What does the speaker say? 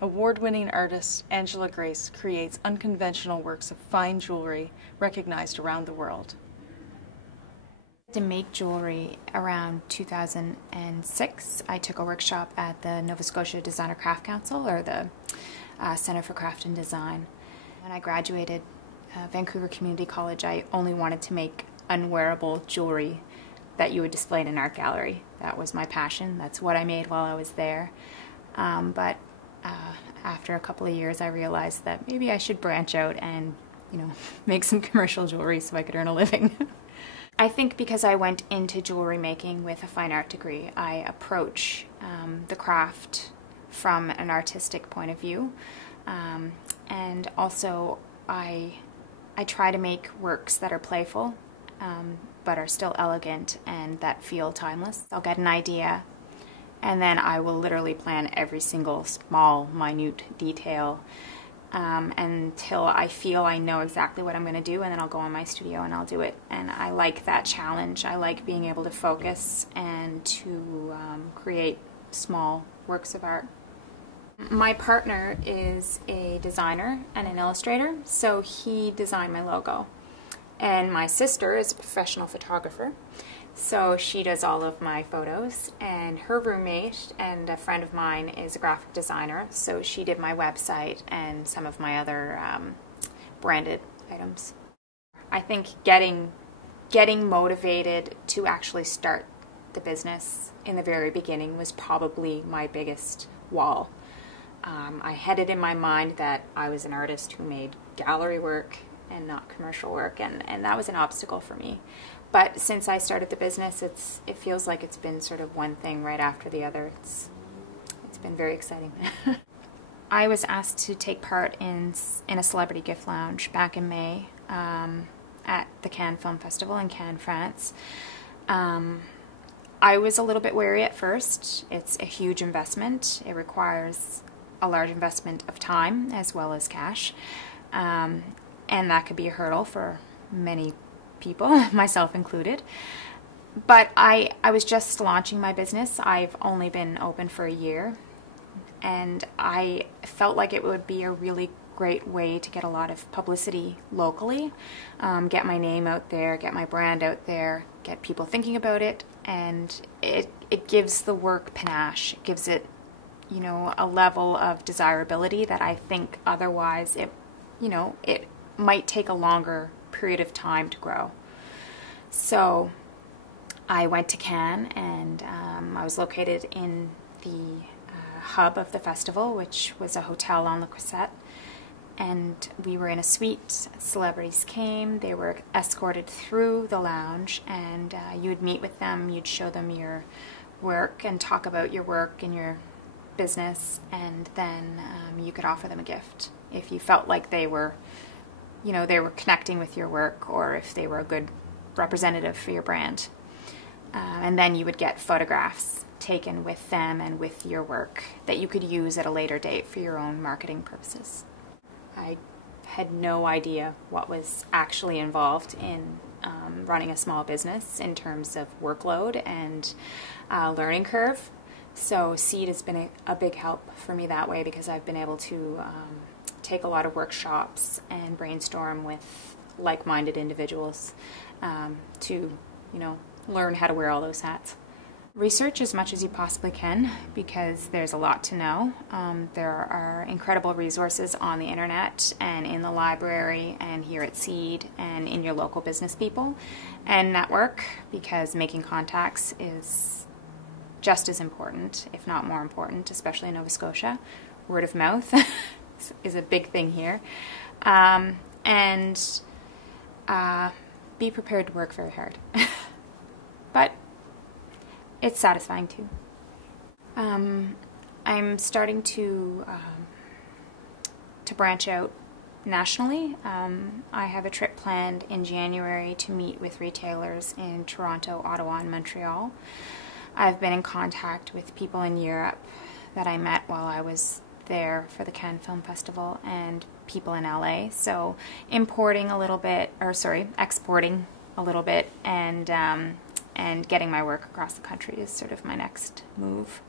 Award-winning artist AngelGrace creates unconventional works of fine jewelry recognized around the world. To make jewelry around 2006, I took a workshop at the Nova Scotia Designer Craft Council, or the Centre for Craft and Design. When I graduated Vancouver Community College, I only wanted to make unwearable jewelry that you would display in an art gallery. That was my passion. That's what I made while I was there. But after a couple of years, I realized that maybe I should branch out and, make some commercial jewelry so I could earn a living. I think because I went into jewelry making with a fine art degree, I approach the craft from an artistic point of view, and also I try to make works that are playful, but are still elegant and that feel timeless. I'll get an idea, and then I will literally plan every single small, minute detail until I feel I know exactly what I'm going to do, and then I'll go in my studio and I'll do it. And I like that challenge. I like being able to focus and to create small works of art. My partner is a designer and an illustrator, so he designed my logo. And my sister is a professional photographer, so she does all of my photos, and her roommate and a friend of mine is a graphic designer, so she did my website and some of my other branded items. I think getting motivated to actually start the business in the very beginning was probably my biggest wall. I had it in my mind that I was an artist who made gallery work and not commercial work, and that was an obstacle for me. But since I started the business, it feels like it's been sort of one thing right after the other. It's been very exciting. I was asked to take part in a celebrity gift lounge back in May at the Cannes Film Festival in Cannes, France. I was a little bit wary at first. It's a huge investment. It requires a large investment of time as well as cash. And that could be a hurdle for many people, myself included. But I was just launching my business. I've only been open for a year, and I felt like it would be a really great way to get a lot of publicity locally, get my name out there, get my brand out there, get people thinking about it, and it gives the work panache. It gives it, a level of desirability that I think otherwise it might take a longer period of time to grow. So I went to Cannes, and I was located in the hub of the festival, which was a hotel on Le Croisette, and we were in a suite. Celebrities came, they were escorted through the lounge, and you would meet with them, you'd show them your work and talk about your work and your business, and then you could offer them a gift if you felt like they were connecting with your work, or if they were a good representative for your brand. And then you would get photographs taken with them and with your work that you could use at a later date for your own marketing purposes. I had no idea what was actually involved in running a small business in terms of workload and learning curve. So CEED has been a big help for me that way, because I've been able to take a lot of workshops and brainstorm with like-minded individuals to, learn how to wear all those hats. Research as much as you possibly can, because there's a lot to know. There are incredible resources on the internet and in the library and here at CEED and in your local business people. And network, because making contacts is just as important, if not more important, especially in Nova Scotia. Word of mouth is a big thing here. And be prepared to work very hard. But it's satisfying too. I'm starting to branch out nationally. I have a trip planned in January to meet with retailers in Toronto, Ottawa, and Montreal. I've been in contact with people in Europe that I met while I was there for the Cannes Film Festival, and people in LA. So exporting a little bit, and getting my work across the country is sort of my next move.